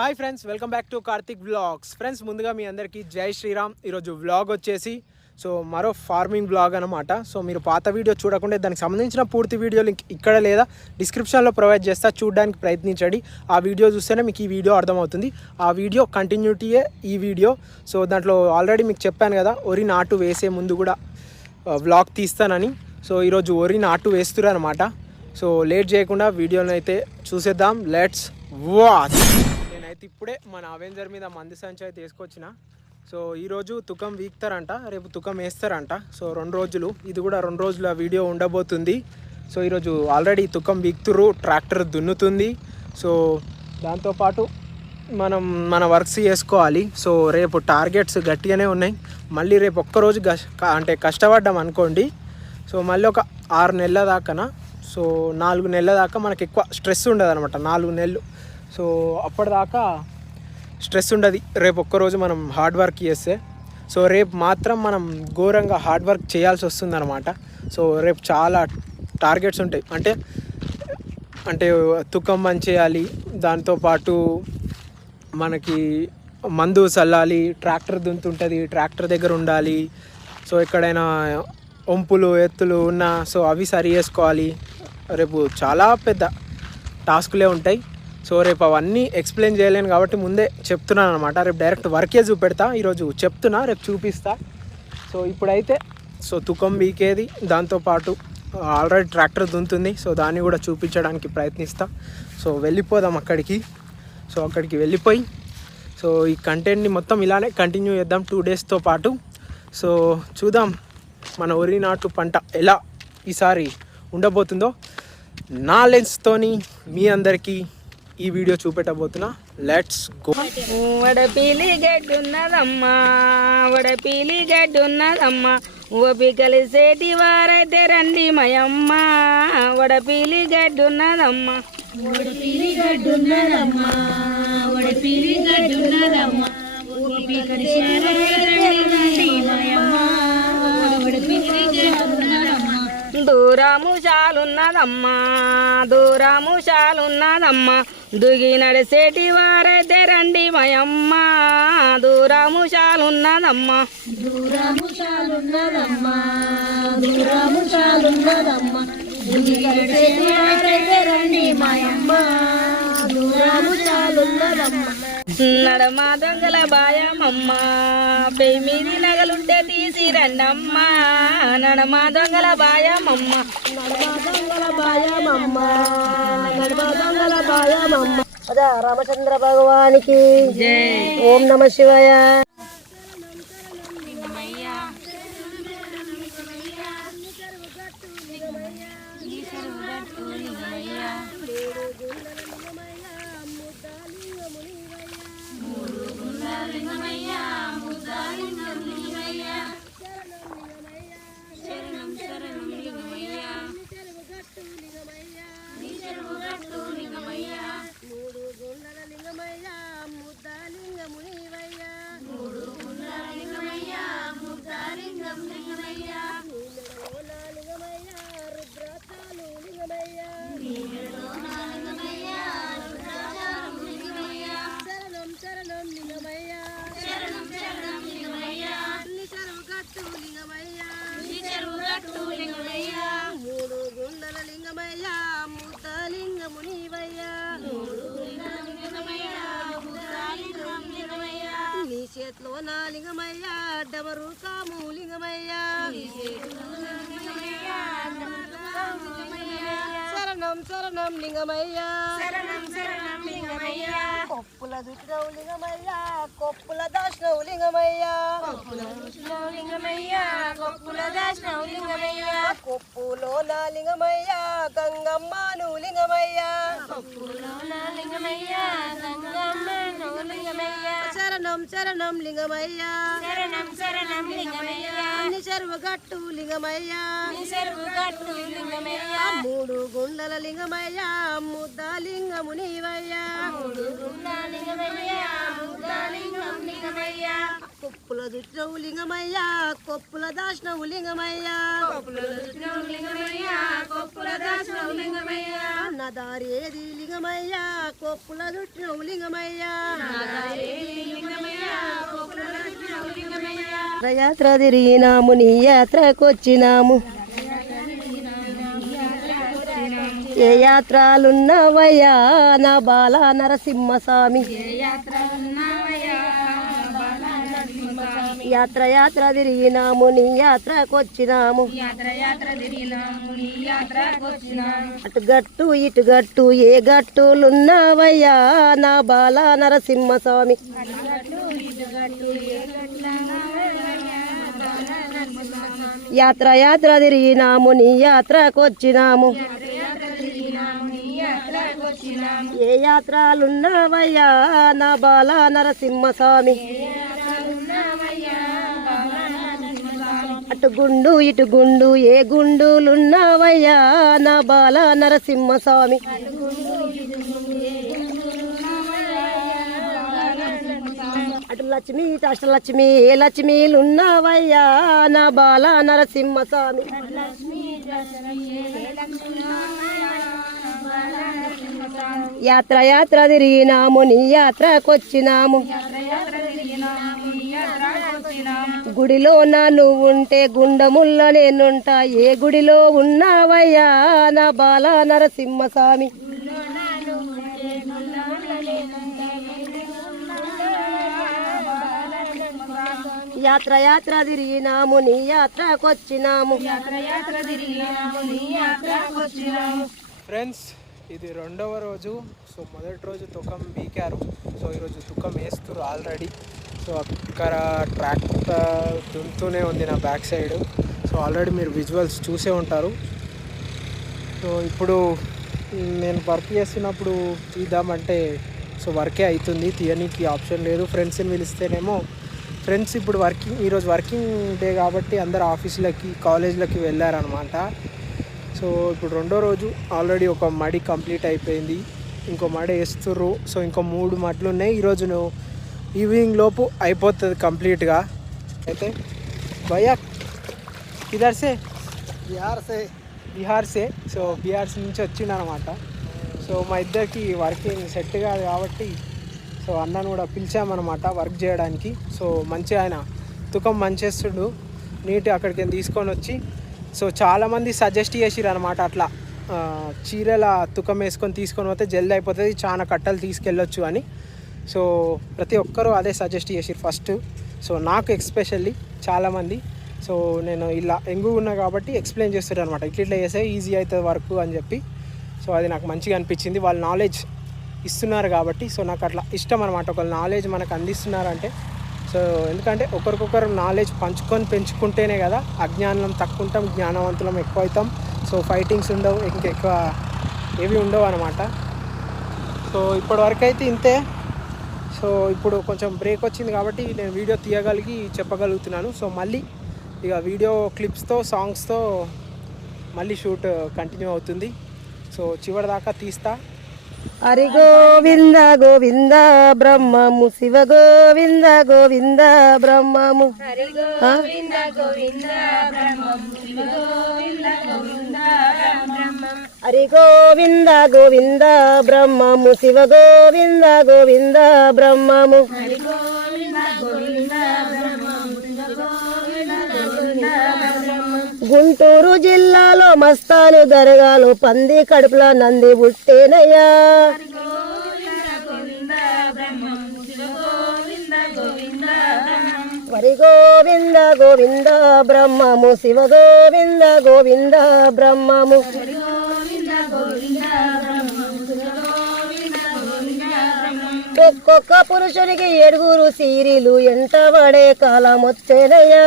Hi friends, welcome back to Karthik vlogs. Friends, ముందుగా మీ అందరికీ జై శ్రీరామ్. ఈరోజు వ్లాగ్ వచ్చేసి మరో ఫార్మింగ్ వ్లాగ్ అనమాట. మీరు పాత వీడియో చూడకుండా దానికి సంబంధించిన పూర్తి వీడియో లింక్ ఇక్కడ లేదా డిస్క్రిప్షన్లో ప్రొవైడ్ చేస్తా, చూడడానికి ప్రయత్నించండి. ఆ వీడియో చూస్తేనే మీకు ఈ వీడియో అర్థమవుతుంది. ఆ వీడియో కంటిన్యూటీయే ఈ వీడియో. దాంట్లో ఆల్రెడీ మీకు చెప్పాను కదా, వరి నాటు వేసే ముందు కూడా వ్లాగ్ తీస్తానని. ఈరోజు వరి నాటు వేస్తున్నారు అనమాట. లేట్ చేయకుండా వీడియోని అయితే చూసేద్దాం. Let's watch. నేనైతే ఇప్పుడే మన అవెంజర్ మీద మంది సంచి అయితే వేసుకొచ్చిన. ఈరోజు తుకం వీక్తారంట, రేపు తుకం వేస్తారంట. 2 రోజులు, ఇది కూడా 2 రోజుల వీడియో ఉండబోతుంది. ఈరోజు ఆల్రెడీ తుకం వీక్తురు, ట్రాక్టర్ దున్నుతుంది. దాంతోపాటు మనం మన వర్క్స్ చేసుకోవాలి. రేపు టార్గెట్స్ గట్టిగానే ఉన్నాయి. మళ్ళీ రేపు ఒక్కరోజు అంటే కష్టపడ్డాం అనుకోండి, మళ్ళీ ఒక 6 నెలల దాకా 4 నెలల దాకా మనకి ఎక్కువ స్ట్రెస్ ఉండదు అనమాట. 4 నెలలు. అప్పటిదాకా స్ట్రెస్ ఉండదు. రేపు ఒక్కరోజు మనం హార్డ్ వర్క్ చేస్తే. రేపు మాత్రం మనం ఘోరంగా హార్డ్ వర్క్ చేయాల్సి వస్తుంది అనమాట. రేపు చాలా టార్గెట్స్ ఉంటాయి. అంటే తుకం బంద్ చేయాలి, దాంతోపాటు మనకి మందు చల్లాలి, ట్రాక్టర్ దున్తుంటుంది, ట్రాక్టర్ దగ్గర ఉండాలి. ఎక్కడైనా వంపులు ఎత్తులు ఉన్నా అవి సరి చేసుకోవాలి. రేపు చాలా పెద్ద టాస్కులే ఉంటాయి. రేపు అవన్నీ ఎక్స్ప్లెయిన్ చేయలేను కాబట్టి ముందే చెప్తున్నాను అనమాట. రేపు డైరెక్ట్ వర్కే చూపెడతా. ఈరోజు చెప్తున్నా, రేపు చూపిస్తా. ఇప్పుడైతే తుకం బీకేది, దాంతోపాటు ఆల్రెడీ ట్రాక్టర్ దున్నుతుంది. దాన్ని కూడా చూపించడానికి ప్రయత్నిస్తా. వెళ్ళిపోదాం అక్కడికి. అక్కడికి వెళ్ళిపోయి ఈ కంటెంట్ని మొత్తం ఇలానే కంటిన్యూ చేద్దాం 2 డేస్తో పాటు. చూద్దాం మన వరి నాటు పంట ఎలా ఈసారి ఉండబోతుందో నా లెన్స్తోని మీ అందరికీ ఈ వీడియో చూపెట్టబోతున్నా. Let's go. వడపీలి గడ్డున్నదమ్మా, వడపీలి గడ్డున్నదమ్మా, ఓపికలు సేటి వారైతే రండి మయమ్మ. వడపీలి గడ్డున్నదమ్మా, వడపీలి గడ్డున్నదమ్మా, వడపీలి గడ్డున్నదమ్మా, ఓపికలు సేటి రండి మయమ్మ. వడపీలి గడ్డున్నదమ్మా, దూరము చాలున్నదమ్మా, దూరము చాలున్నదమ్మా, దుగి నడిసేటి వారైతే రండి మయమ్మ. దూరము చాలున్నదమ్మా, దూరము చాలున్నదమ్మా, దూరము చాలున్నదమ్మా, దుగి నడిసేటి వారైతే రండి మయమ్మ. దూరము చాలున్నదమ్మా. నడమా దొంగల బాయమమ్మ, పెయిమిది నగలుంటే తీసి రండమ్మా. నడమా దొంగల బాయమమ్మ, నడమా దొంగల బాయమమ్మ, నడమా దొంగల బాయమమ్మ. అదా రామచంద్ర భగవానికి జై. ఓం నమ శివాయ. చేతిలో నా లింగమయ్యా, డబరు కాము లింగమయ్యా. శరణం శరణం లింగమయ్యా, శరణం శరణం లింగమయ్యా. కొప్పుల దుష్ణవు లింగమయ్యా, కొప్పుల దాష్ణవు లింగమయ్యా, కొప్పుల దుష్ణవు లింగమయ్యా, కొప్పుల దాష్ణవు లింగమయ్యా. కొప్పులో నా లింగమయ్యా, గంగమ్మను లింగమయ్యా, కొప్పులో నా లింగమయ్యా, గంగమ్మను లింగమయ్యా. శరణం శరణం శరణం లింగమయ్య శరణం శరణం లింగమయ్య అన్ని చెరువు గట్టు లింగమయ్య నిసర్వు గట్టు లింగమయ్య మూడు గుండల లింగమయ్య ముద్ద లింగము నీవయ్య మూడు గుండ లింగమయ్య ముద్దాలింగం లింగమయ్య కొప్పుల దుట్టవు లింగమయ్య కొప్పుల దాష్ణవు లింగమయ్య కొప్పుల దుష్ణవు లింగమయ్య కొప్పుల దాసనవు లింగమయ్య అన్నదారి ఏది లింగమయ్య కొప్పుల దుట్టవు లింగమయ్య లింగమయ్య కొప్పుల దుష్ణవు లింగమయ్య యాత్ర తిరిగినాము నీ యాత్రకొచ్చినాము ఏ యాత్రలున్నవయ్యా నా బాల నరసింహస్వామి యాత్ర యాత్ర తిరిగినాము నీ యాత్రకొచ్చినాము అటు గట్టు ఇటు గట్టు ఏ గట్టులున్నావయ్యా నా బాల నరసింహస్వామి యాత్ర యాత్ర తిరిగినాము నీ యాత్రకొచ్చినాము ఏ యాత్రలున్నావయ్యా నా బాల నరసింహస్వామి అటు గుండు ఇటు గుండు ఏ గుండులున్నావయ్యా నా బాల నరసింహస్వామి అటు లక్ష్మి ఇటు అష్టలక్ష్మి ఏ లక్ష్మీలున్నావయ్యా నా బాల నరసింహస్వామి యాత్ర యాత్ర తిరిగినాము నీ యాత్రకొచ్చినాము గుడిలో నువ్వు ఉంటే గుండముల్ల నేనుంటా ఏ గుడిలో ఉన్నావయ్యా నా బాల నరసింహస్వామి యాత్ర యాత్ర తిరిగినాము నీ యాత్రకొచ్చినాము ఫ్రెండ్స్ ఇది రెండవ రోజు. సో మొదటి రోజు తుకం బీకారు, సో ఈరోజు తుకం వేస్తున్నారు ఆల్రెడీ. సో అక్కడ ట్రాక్టర్ దున్తూనే ఉంది నా బ్యాక్ సైడ్. సో ఆల్రెడీ మీరు విజువల్స్ చూసే ఉంటారు. సో ఇప్పుడు నేను వర్క్ చేస్తున్నప్పుడు తీద్దామంటే సో వర్కే అవుతుంది, తీయడానికి ఆప్షన్ లేదు. ఫ్రెండ్స్ని పిలిస్తేనేమో ఫ్రెండ్స్ ఇప్పుడు ఈరోజు వర్కింగ్ డే కాబట్టి అందరు ఆఫీసులకి కాలేజ్లకి వెళ్ళారనమాట. సో ఇప్పుడు రెండో రోజు ఆల్రెడీ ఒక మడి కంప్లీట్ అయిపోయింది, ఇంకో మడి వేస్తుర్రు. సో ఇంకో 3 మడ్లు ఉన్నాయి. ఈరోజు ఈవినింగ్ లోపు అయిపోతుంది కంప్లీట్గా. అయితే భయ్యా కిధర్ సే? బీహార్ సే. సో బీహార్ నుంచి వచ్చిండనమాట. సో మా ఇద్దరికి వర్కింగ్ సెట్ కాదు కాబట్టి సో అన్నను కూడా పిలిచామన్నమాట వర్క్ చేయడానికి. సో మంచి ఆయన తుకం మంచేస్తుడు, నీట్ అక్కడికి తీసుకొని వచ్చి సో చాలామంది సజెస్ట్ చేసిరు అనమాట, అట్లా చీరల తుకం వేసుకొని తీసుకొని పోతే జల్దీ అయిపోతుంది, చాలా కట్టలు తీసుకెళ్ళొచ్చు అని. సో ప్రతి ఒక్కరూ అదే సజెస్ట్ చేసిరు ఫస్ట్. సో నాకు ఎక్స్పెషల్లీ చాలామంది. సో నేను ఇలా ఎంగు ఉన్నా కాబట్టి ఎక్స్ప్లెయిన్ చేస్తారు అనమాట, ఇట్లా చేస్తే ఈజీ అవుతుంది వర్క్ అని చెప్పి. సో అది నాకు మంచిగా అనిపించింది, వాళ్ళు నాలెడ్జ్ ఇస్తున్నారు కాబట్టి. సో నాకు అట్లా ఇష్టం అనమాట, ఒకళ్ళు నాలెడ్జ్ మనకు అందిస్తున్నారంటే. సో ఎందుకంటే ఒకరికొకరు నాలెడ్జ్ పెంచుకుంటేనే కదా అజ్ఞానం తక్కువ ఉంటాం, జ్ఞానవంతులం ఎక్కువ అవుతాం. సో ఫైటింగ్స్ ఉండవు, ఇంకెక్కువ ఏవి ఉండవు అనమాట. సో ఇప్పటివరకు అయితే ఇంతే. సో ఇప్పుడు కొంచెం బ్రేక్ వచ్చింది కాబట్టి నేను వీడియో తీయగలిగి చెప్పగలుగుతున్నాను. సో మళ్ళీ ఇక వీడియో క్లిప్స్తో సాంగ్స్తో మళ్ళీ షూట్ కంటిన్యూ అవుతుంది. సో చివరి దాకా తీస్తా. హరి గోవింద గోవింద బ్రహ్మము, శివ గోవింద గోవింద బ్రహ్మము, హరి గోవింద గోవింద బ్రహ్మం శివ గోవింద గోవింద బ్రహ్మం హరి గోవింద గోవింద బ్రహ్మము, శివ గోవింద గోవింద బ్రహ్మము, హరి గోవింద గోవింద బ్రహ్మం శివ గోవింద గోవింద బ్రహ్మం. గుంటూరు జిల్లాలో మస్తాను దర్గాలు పంది కడుపులో నంది పుట్టేనయ్యా. హరి గోవింద గోవింద బ్రహ్మము, శివ గోవింద గోవింద బ్రహ్మము, ఒక్కొక్క పురుషునికి 7 సీరీలు ఎంట పడే కాలం వచ్చేనయ్యా.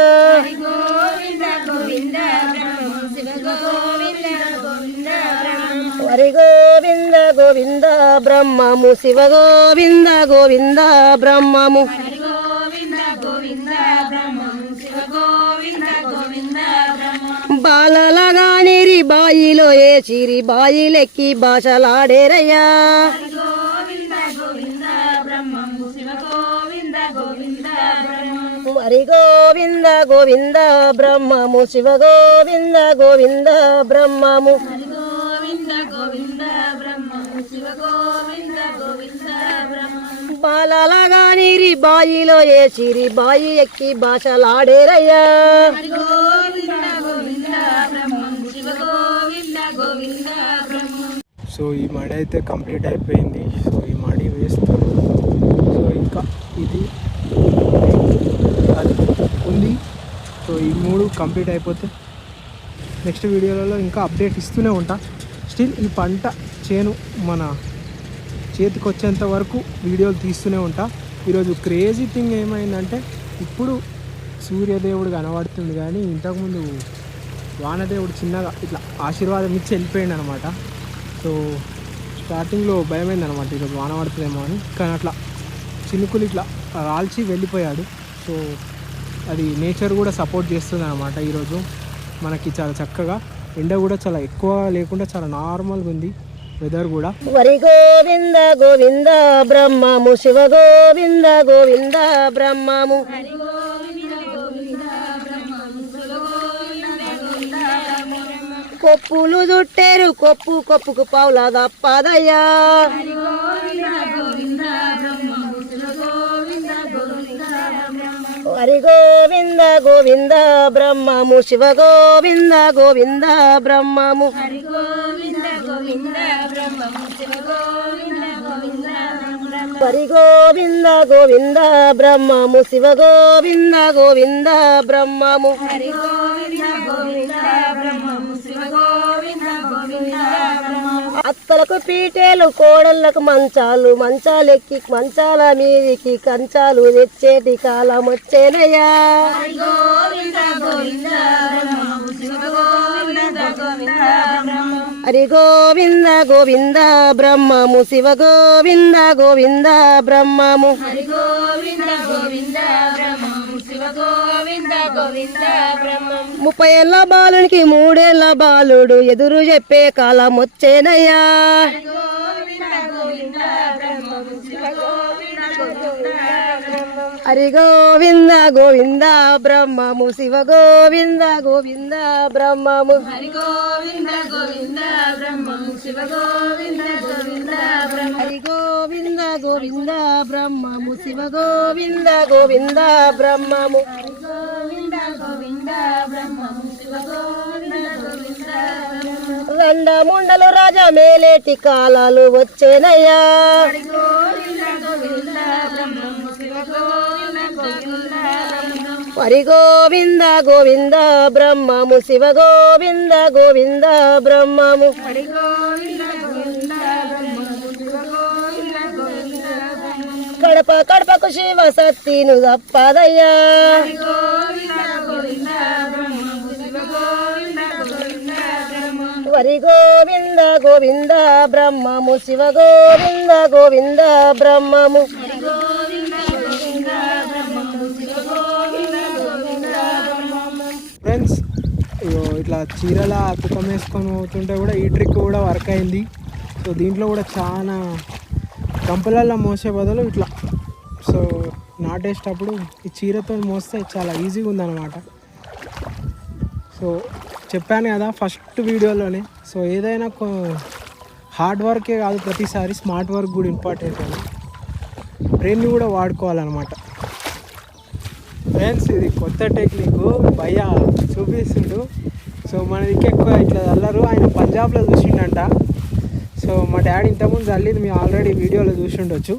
హరి గోవింద గోవింద బ్రహ్మము, శివ గోవింద గోవింద బ్రహ్మము, బాలలగా నీరి బాయిలో వేసిరి బాయిలెక్కి భాషలాడేరయ్యా గోవింద గోవింద బ్రహ్మము శివ గోవింద గోవింద బ్రహ్మము హరి గోవింద గోవింద బ్రహ్మము శివ గోవింద గోవింద బ్రహ్మము హరి గోవింద గోవింద బ్రహ్మము శివ గోవింద గోవింద బ్రహ్మము బాలలగా నీరి బాయిలో వేసిరి బాయి ఎక్కి భాషలాడేరయ్యా హరి గోవింద గోవింద బ్రహ్మము శివ గోవింద గోవింద బ్రహ్మము సో ఈ మడి అయితే కంప్లీట్ అయిపోయింది. సో ఈ మడి వేస్తారు. సో ఇంకా ఇది అది ఉంది. సో ఈ 3 కంప్లీట్ అయిపోతే నెక్స్ట్ వీడియోలలో ఇంకా అప్డేట్ ఇస్తూనే ఉంటా. స్టిల్ ఈ పంట చేను మన చేతికి వచ్చేంత వరకు వీడియోలు తీస్తూనే ఉంటా. ఈరోజు క్రేజీ థింగ్ ఏమైందంటే ఇప్పుడు సూర్యదేవుడు కనబడుతుంది కానీ ఇంతకుముందు వానదేవుడు చిన్నగా ఇట్లా ఆశీర్వాదం ఇచ్చి వెళ్ళిపోయాడు అనమాట. సో స్టార్టింగ్లో భయమైంది అనమాట ఈరోజు వాన పడుతుందేమో అని, కానీ అట్లా చినుకులు ఇట్లా రాల్చి వెళ్ళిపోయాడు. సో అది నేచర్ కూడా సపోర్ట్ చేస్తుంది అనమాట. ఈరోజు మనకి చాలా చక్కగా ఎండ కూడా చాలా ఎక్కువ లేకుండా చాలా నార్మల్గా ఉంది వెదర్ కూడా. హరి గోవింద గోవింద బ్రహ్మము శివ గోవింద గోవింద బ్రహ్మము హరి గోవింద గోవింద బ్రహ్మము శివ గోవింద గోవింద బ్రహ్మము కొప్పులు చుట్టేరు కొప్పు కొప్పుకు పావుల తప్పదయ్యా హరి గోవింద గోవింద బ్రహ్మము శివ గోవింద గోవింద బ్రహ్మము హరి గోవింద గోవింద బ్రహ్మము శివ గోవింద గోవింద బ్రహ్మము హరి గోవింద గోవింద బ్రహ్మము శివ గోవింద గోవింద బ్రహ్మము హరి గోవింద గోవింద బ్రహ్మము శివ గోవింద గోవింద బ్రహ్మము హరి గోవింద గోవింద బ్రహ్మము శివ గోవింద గోవింద బ్రహ్మము అత్తలకు పీటేలు కోడళ్ళకు మంచాలు మంచాలెక్కి మంచాల మీదికి కంచాలు తెచ్చేటి కాలం వచ్చేనయ్యా హరి గోవింద గోవింద బ్రహ్మము శివ గోవింద గోవింద బ్రహ్మము హరి గోవింద గోవింద బ్రహ్మము శివ గోవింద గోవింద బ్రహ్మము హరి గోవింద గోవింద బ్రహ్మము శివ గోవింద గోవింద బ్రహ్మము 30 ఏళ్ళ బాలునికి 3 ఏళ్ళ బాలుడు ఎదురు చెప్పే కాలం వచ్చేనయ్యా హరి గోవింద గోవింద బ్రహ్మము శివ గోవింద గోవింద బ్రహ్మము హరి గోవింద గోవింద బ్రహ్మము శివ గోవింద గోవింద బ్రహ్మము హరి గోవింద గోవింద బ్రహ్మము శివ గోవింద గోవింద బ్రహ్మము హరి గోవింద గోవింద బ్రహ్మము శివ గోవింద గోవింద బ్రహ్మము హరి గోవింద గోవింద బ్రహ్మము శివ గోవింద గోవింద బ్రహ్మము రండముండలు రాజా మేలేటి కాలాలు వచ్చేనయ్యా హరి గోవింద గోవింద బ్రహ్మము శివ గోవింద గోవింద బ్రహ్మము హరి గోవింద గోవింద బ్రహ్మము శివ గోవింద గోవింద బ్రహ్మము హరి గోవింద గోవింద బ్రహ్మము శివ గోవింద గోవింద బ్రహ్మము కడప కడపకు శివ సత్తిను తప్పదయ్యా హరి గోవింద గోవింద బ్రహ్మము శివ గోవింద గోవింద బ్రహ్మము హరి గోవింద గోవింద బ్రహ్మము శివ గోవింద గోవింద బ్రహ్మము హరి గోవింద గోవింద బ్రహ్మము శివ గోవింద గోవింద బ్రహ్మము ఫ్రెండ్స్ ఇట్లా చీరల తుకం వేసుకొని పోతుంటే కూడా ఈ ట్రిక్ కూడా వర్క్ అయింది. సో దీంట్లో కూడా చాలా కంపలల్లో మోసే బదులు ఇట్లా సో నాటేసేటప్పుడు ఈ చీరతో మోస్తే చాలా ఈజీగా ఉందన్నమాట. సో చెప్పాను కదా ఫస్ట్ వీడియోలోనే, సో ఏదైనా హార్డ్ వర్కే కాదు ప్రతిసారి స్మార్ట్ వర్క్ కూడా ఇంపార్టెంట్ అని బ్రెయిన్ని కూడా వాడుకోవాలన్నమాట. ఫ్రెండ్స్ ఇది కొత్త టెక్నిక్ భయ్య చూపిస్తుండు. సో మన దిక్కు ఎక్కువ ఇట్లా చల్లరు, ఆయన పంజాబ్లో చూసిండంట. సో మా డాడీ ఇంతకుముందు చల్లింది మీరు ఆల్రెడీ వీడియోలో చూసి ఉండొచ్చు.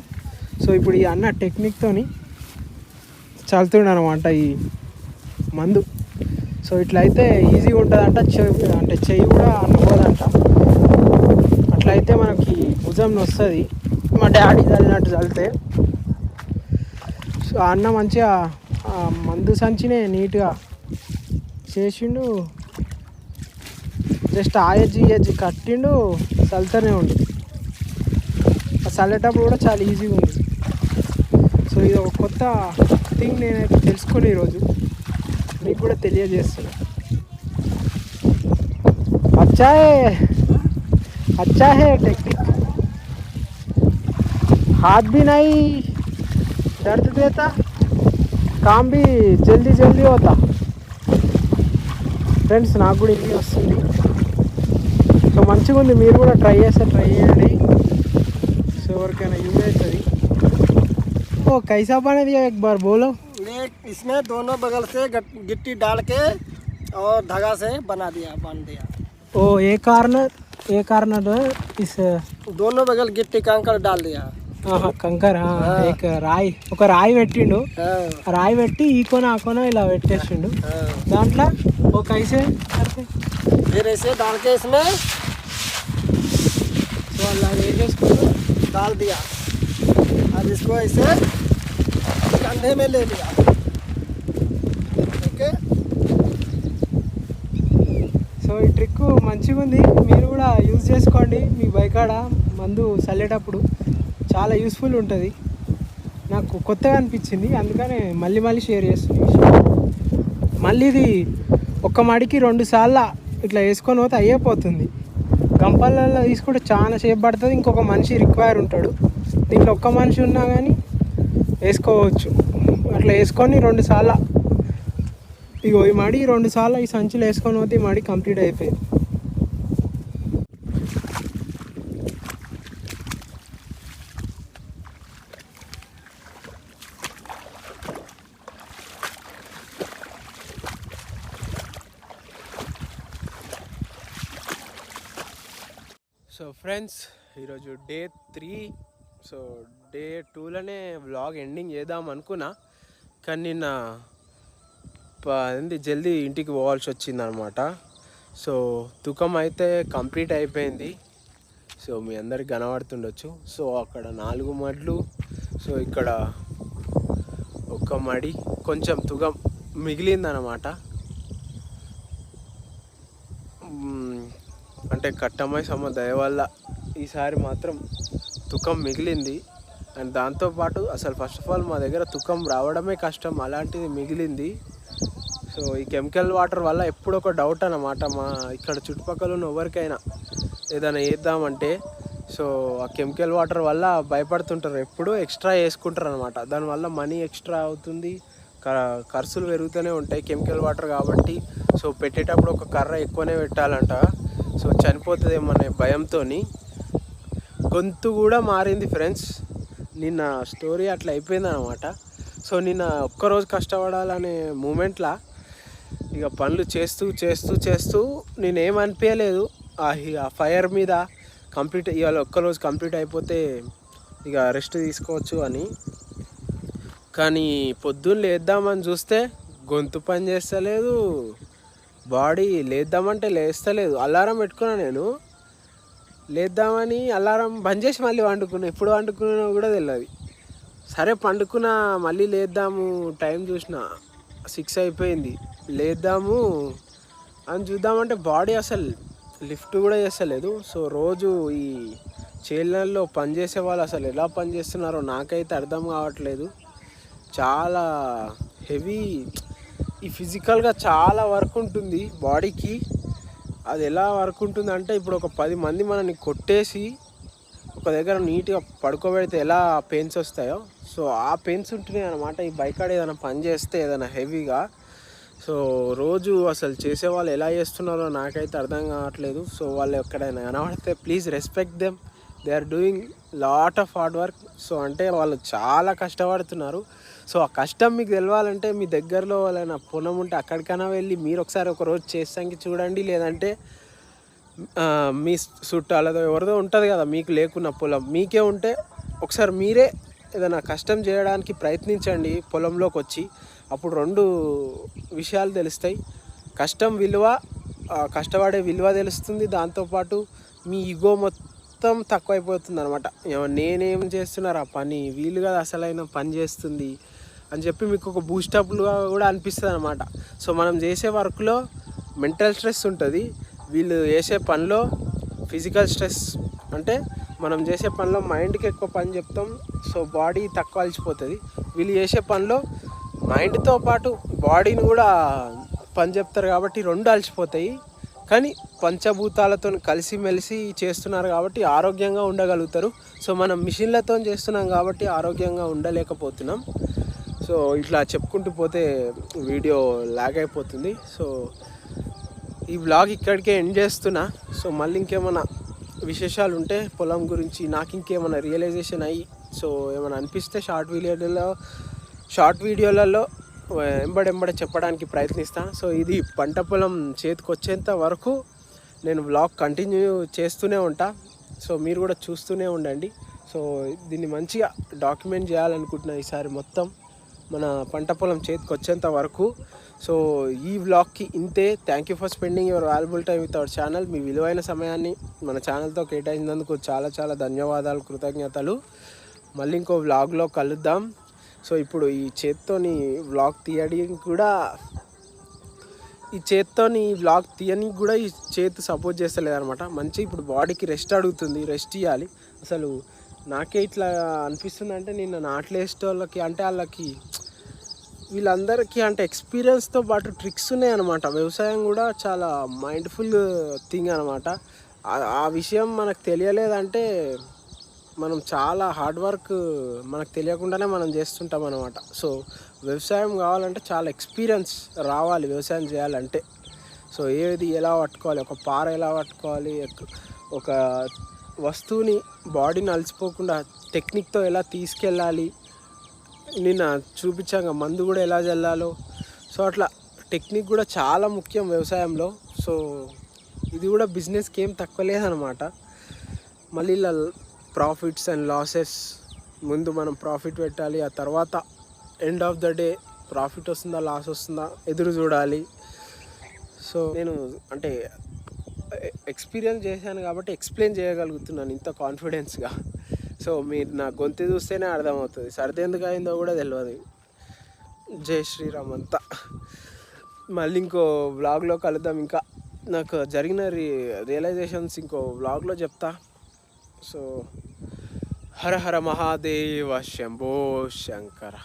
సో ఇప్పుడు ఈ అన్న టెక్నిక్తోని చల్లుతుండ అనమాట ఈ మందు. సో ఇట్లయితే ఈజీగా ఉంటుందంట, అంటే చెయ్యి కూడా అనుకోదంట. అట్లయితే మనకి భుజం వస్తుంది మా డాడీ చల్లినట్టు చల్లితే. సో అన్న మంచిగా మందు సంచినే నీట్గా చేసిండు, జస్ట్ ఆ ఎడ్జి కట్టిండు, చల్లుతూనే ఉండు. ఆ చల్లేటప్పుడు కూడా చాలా ఈజీగా ఉంది. సో ఇది ఒక కొత్త థింగ్ నేనైతే తెలుసుకుని ఈరోజు మీకు కూడా తెలియజేస్తున్నా. अच्छा है टेक्निक। हाथ भी नहीं दर्द देता, काम भी जल्दी जल्दी होता। ఫ్రెండ్స్ నాకు కూడా ఇది వస్తుంది. సో మంచిగా ఉంది, మీరు కూడా ట్రై చేయండి. సో ఎవరికైనా యూజ్ అవుతుంది. ओ कैसा बना दिया एक बार बोलो। इसमें दोनों बगल से गिट्टी डाल के और धागा से बांध दिया। ओ एक कार्नर इस दोनों बगल गिट्टी कंकड़ डाल दिया। కంకర్ एक రాయి, ఒక రాయి పెట్టిండు. రాయి పెట్టి ఈ కోన ఆ కోన ఇలా పెట్టేసిండు. దాంట్లో ఓ కైసే फिर ऐसे डाल के इसमें సో అలా వేసేసుకుంటూ डाल दिया। अब इसको ऐसे कंधे में ले लिया। ओके, సో ఈ ట్రిక్ మంచిగా ఉంది, మీరు కూడా యూజ్ చేసుకోండి. మీ బైకాడ మందు చల్లేటప్పుడు చాలా యూస్ఫుల్ ఉంటుంది. నాకు కొత్తగా అనిపించింది, అందుకనే మళ్ళీ షేర్ చేస్తున్నాను. మళ్ళీ ఇది ఒక్క మడికి 2 సార్లు ఇట్లా వేసుకొని పోతే అయిపోతుంది. గంపలలో తీసుకుంటే చాలా సేపు పడుతుంది, ఇంకొక మనిషి రిక్వైర్ ఉంటాడు. దీంట్లో ఒక్క మనిషి ఉన్నా కానీ వేసుకోవచ్చు. అట్లా వేసుకొని 2 సార్లు, ఇగో ఈ మడి 2 సార్లు ఈ సంచులు వేసుకొని పోతే ఈ మడి కంప్లీట్ అయిపోయింది. సో ఫ్రెండ్స్, ఈరోజు డే 3. సో డే 2లోనే వ్లాగ్ ఎండింగ్ చేద్దాం అనుకున్నా, కానీ నిన్న జల్దీ ఇంటికి పోవాల్సి వచ్చిందనమాట. సో తుకం అయితే కంప్లీట్ అయిపోయింది. సో మీ అందరికి కనబడుతుండొచ్చు. సో అక్కడ 4 మడ్లు, సో ఇక్కడ 1 మడి, కొంచెం తుకం మిగిలిందనమాట. అంటే కట్టమ్మాయి సమ దయ వల్ల ఈసారి మాత్రం తుకం మిగిలింది. అండ్ దాంతోపాటు అసలు ఫస్ట్ ఆఫ్ ఆల్ మా దగ్గర తుకం రావడమే కష్టం, అలాంటిది మిగిలింది. సో ఈ కెమికల్ వాటర్ వల్ల ఎప్పుడు ఒక డౌట్ అన్నమాట మా ఇక్కడ చుట్టుపక్కల ఉన్న ఎవరికైనా ఏదైనా వేద్దామంటే. సో ఆ కెమికల్ వాటర్ వల్ల భయపడుతుంటారు, ఎప్పుడు ఎక్స్ట్రా వేసుకుంటారు అనమాట. దానివల్ల మనీ ఎక్స్ట్రా అవుతుంది, ఖర్చులు పెరుగుతూనే ఉంటాయి కెమికల్ వాటర్ కాబట్టి. సో పెట్టేటప్పుడు ఒక కర్ర ఎక్కువనే పెట్టాలంట. సో చనిపోతుందేమనే భయంతో గొంతు కూడా మారింది ఫ్రెండ్స్. నిన్న స్టోరీ అట్లా అయిపోయింది అనమాట. సో నిన్న ఒక్కరోజు కష్టపడాలనే మూమెంట్లో ఇక పనులు చేస్తూ నేనేమనిపించలేదు. ఆ ఫైర్ మీద కంప్లీట్ ఇవాళ ఒక్కరోజు కంప్లీట్ అయిపోతే ఇక రెస్ట్ తీసుకోవచ్చు అని. కానీ పొద్దున్న లేద్దామని చూస్తే గొంతు పని చేస్తలేదు, బాడీ లేద్దామంటే లేస్తలేదు. అలారం పెట్టుకున్నా, నేను లేద్దామని అలారం బంద్ చేసి మళ్ళీ వండుకున్నా. ఎప్పుడు వండుకున్నా కూడా తెలియదు. సరే పండుకున్నా, మళ్ళీ లేద్దాము, టైం చూసిన 6 అయిపోయింది, లేద్దాము అని చూద్దామంటే బాడీ అసలు లిఫ్ట్ కూడా చేస్తలేదు. సో రోజు ఈ చేళ్ళల్లో పనిచేసే వాళ్ళు అసలు ఎలా పనిచేస్తున్నారో నాకైతే అర్థం కావట్లేదు. చాలా హెవీ, ఈ ఫిజికల్గా చాలా వర్క్ ఉంటుంది బాడీకి. అది ఎలా వర్క్ ఉంటుంది అంటే, ఇప్పుడు ఒక 10 మంది మనల్ని కొట్టేసి ఒక దగ్గర నీట్గా పడుకోబెడితే ఎలా పెయిన్స్ వస్తాయో, సో ఆ పెయిన్స్ ఉంటున్నాయి అనమాట ఈ బైక్ ఆడ ఏదైనా పని చేస్తే, ఏదైనా హెవీగా. సో రోజు అసలు చేసేవాళ్ళు ఎలా చేస్తున్నారో నాకైతే అర్థం కావట్లేదు. సో వాళ్ళు ఎక్కడైనా కనబడితే please respect them, they are doing lot of hard work. So అంటే వాళ్ళు చాలా కష్టపడుతున్నారు. సో ఆ కష్టం మీకు తెలవాలంటే మీ దగ్గరలో వాళ్ళైనా పొలం ఉంటే అక్కడికైనా వెళ్ళి మీరు ఒకసారి ఒక రోజు చేసానికి చూడండి. లేదంటే మీ చుట్టాలదో ఎవరిదో ఉంటుంది కదా మీకు లేకున్న పొలం, మీకే ఉంటే ఒకసారి మీరే ఏదైనా కష్టం చేయడానికి ప్రయత్నించండి పొలంలోకి వచ్చి. అప్పుడు 2 విషయాలు తెలుస్తాయి. కష్టం విలువ, కష్టపడే విలువ తెలుస్తుంది. దాంతోపాటు మీ ఈగో మొత్తం తక్కువైపోతుంది అనమాట. నేనేం చేస్తున్నారు ఆ పని, వీళ్ళు కదా అసలైన పని చేస్తుంది అని చెప్పి మీకు ఒక బూస్టప్లుగా కూడా అనిపిస్తుంది అనమాట. సో మనం చేసే వర్క్లో మెంటల్ స్ట్రెస్ ఉంటుంది, వీళ్ళు చేసే పనిలో ఫిజికల్ స్ట్రెస్. అంటే మనం చేసే పనిలో మైండ్కి ఎక్కువ పని చెప్తాం, సో బాడీ తక్కువ అలసిపోతుంది. వీళ్ళు చేసే పనిలో మైండ్తో పాటు బాడీని కూడా పని చెప్తారు కాబట్టి 2 అలసిపోతాయి. కానీ పంచభూతాలతో కలిసిమెలిసి చేస్తున్నారు కాబట్టి ఆరోగ్యంగా ఉండగలుగుతారు. సో మనం మిషన్లతో చేస్తున్నాం కాబట్టి ఆరోగ్యంగా ఉండలేకపోతున్నాం. సో ఇట్లా చెప్పుకుంటూ పోతే వీడియో లాగ్ అయిపోతుంది. సో ఈ వ్లాగ్ ఇక్కడికే ఎండ్ చేస్తున్నా. సో మళ్ళీ ఇంకేమైనా విశేషాలు ఉంటే పొలం గురించి నాకు ఇంకేమైనా రియలైజేషన్ అయ్యి సో ఏమైనా అనిపిస్తే షార్ట్ వీడియోలలో ఎంబడెంబడే చెప్పడానికి ప్రయత్నిస్తాను. సో ఇది పంట పొలం చేతికి వచ్చేంత వరకు నేను వ్లాగ్ కంటిన్యూ చేస్తూనే ఉంటా. సో మీరు కూడా చూస్తూనే ఉండండి. సో దీన్ని మంచిగా డాక్యుమెంట్ చేయాలనుకుంటున్నా ఈసారి మొత్తం మన పంట పొలం చేతికి వచ్చేంత వరకు. సో ఈ వ్లాగ్కి ఇంతే. Thank you for spending your valuable time with our channel. మీ విలువైన సమయాన్ని మన ఛానల్తో కేటాయించినందుకు చాలా చాలా ధన్యవాదాలు, కృతజ్ఞతలు. మళ్ళీ ఇంకో వ్లాగ్లో కలుద్దాం. సో ఇప్పుడు ఈ చేత్తోని వ్లాగ్ తీయడానికి కూడా ఈ చేతి సపోర్ట్ చేస్తలేదు అనమాట. మంచి ఇప్పుడు బాడీకి రెస్ట్ అడుగుతుంది, రెస్ట్ ఇవ్వాలి. అసలు నాకే ఇట్లా అనిపిస్తుంది అంటే నిన్న నాట్లు వేసేటోళ్ళకి అంటే వాళ్ళకి వీళ్ళందరికీ అంటే ఎక్స్పీరియన్స్తో పాటు ట్రిక్స్ ఉన్నాయి అనమాట. వ్యవసాయం కూడా చాలా మైండ్ఫుల్ థింగ్ అనమాట. ఆ విషయం మనకు తెలియలేదంటే మనం చాలా హార్డ్ వర్క్ మనకు తెలియకుండానే మనం చేస్తుంటాం అనమాట. సో వ్యవసాయం కావాలంటే చాలా ఎక్స్పీరియన్స్ రావాలి వ్యవసాయం చేయాలంటే. సో ఏది ఎలా పట్టుకోవాలి, ఒక పార ఎలా పట్టుకోవాలి, ఒక వస్తువుని బాడీని అలసిపోకుండా టెక్నిక్తో ఎలా తీసుకెళ్ళాలి, నిన్న చూపించాక మందు కూడా ఎలా చల్లాలో. సో అట్లా టెక్నిక్ కూడా చాలా ముఖ్యం వ్యవసాయంలో. సో ఇది కూడా బిజినెస్కి ఏం తక్కువ లేదనమాట. మళ్ళీ ఇలా ప్రాఫిట్స్ అండ్ లాసెస్, ముందు మనం ప్రాఫిట్ పెట్టాలి, ఆ తర్వాత end of the day profit వస్తుందా లాస్ వస్తుందా ఎదురు చూడాలి. సో నేను అంటే ఎక్స్పీరియన్స్ చేశాను కాబట్టి ఎక్స్ప్లెయిన్ చేయగలుగుతున్నాను ఇంత కాన్ఫిడెన్స్గా. సో మీరు నా గొంతు చూస్తేనే అర్థమవుతుంది, సర్ది ఎందుకు అయిందో కూడా తెలియదు. జై శ్రీరామ్ అంతా. మళ్ళీ ఇంకో వ్లాగ్లో కలుద్దాం. ఇంకా నాకు జరిగిన రియలైజేషన్స్ ఇంకో వ్లాగ్లో చెప్తా. సో హర హర మహాదేవ శంభో శంకర.